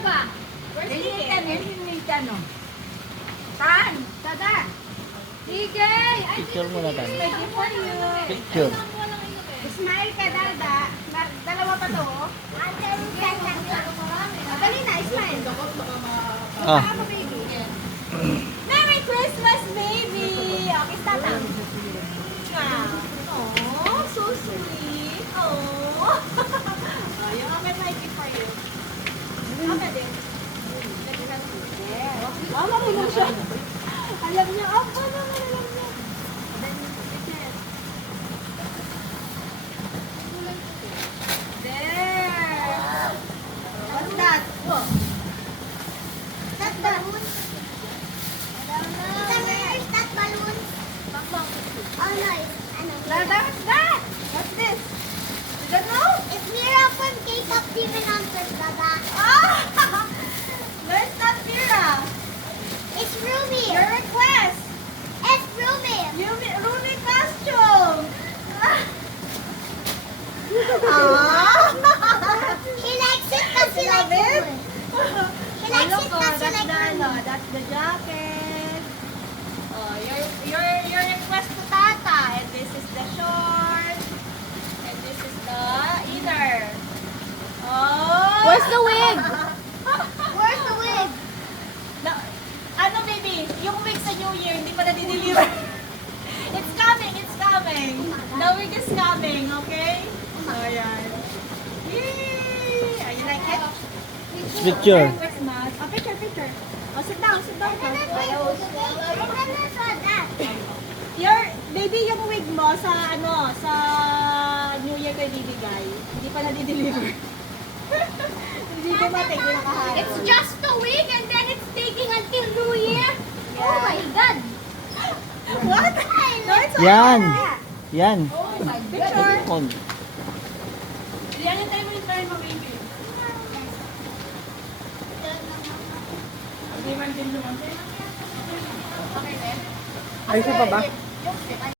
ba? Where's Nathan? Saan? Tada. Sige. Picture muna tayo. Ready for you. Picture. Smile ka, Dada. Dalawa pa to. Dali na, smile. Ah. Baka mo, baby. Merry Christmas, baby! Okay, stop na. Oh, so sweet. Oh. Yung akin might be for you. Okay din. Oh, marunong siya. Alam niya. Oh, alam niya. There. What's that? Oh. That balloon? Tita, where is that balloon? Oh no, Dada, what's that? What's this? You don't know? it's Mira from K-pop Demon Hunters, Dada. Ah! No, it's not Mira. It's Ruby. Your request. It's Ruby. Ruby costume. He likes it because he likes it. He likes it because he likes it. That's the jacket. Oh, your request to Tata. And this is the short. And this is the inner. Oh. Where's the wig? Where's the wig? No, ano baby? Yung wig sa New Year, hindi pa na-deliver. It's coming, it's coming. The wig is coming, okay? So, ayan. Yay! Oh, you like it? Picture. Merry Christmas. Oh, picture. Oh, sit down. I never saw that. Your, baby, yung wig mo sa, sa New Year ko ibibigay. Hindi pa na-deliver. Hindi dumating, hindi nakaharap. It's just a week and then it's taking until New Year. Oh my God. What? No, it's all Yan. right. Yan. Picture. On. Yan yung time mo yung turn mo, baby. Okay, man din naman. Okay, then. Ay, isa pa ba?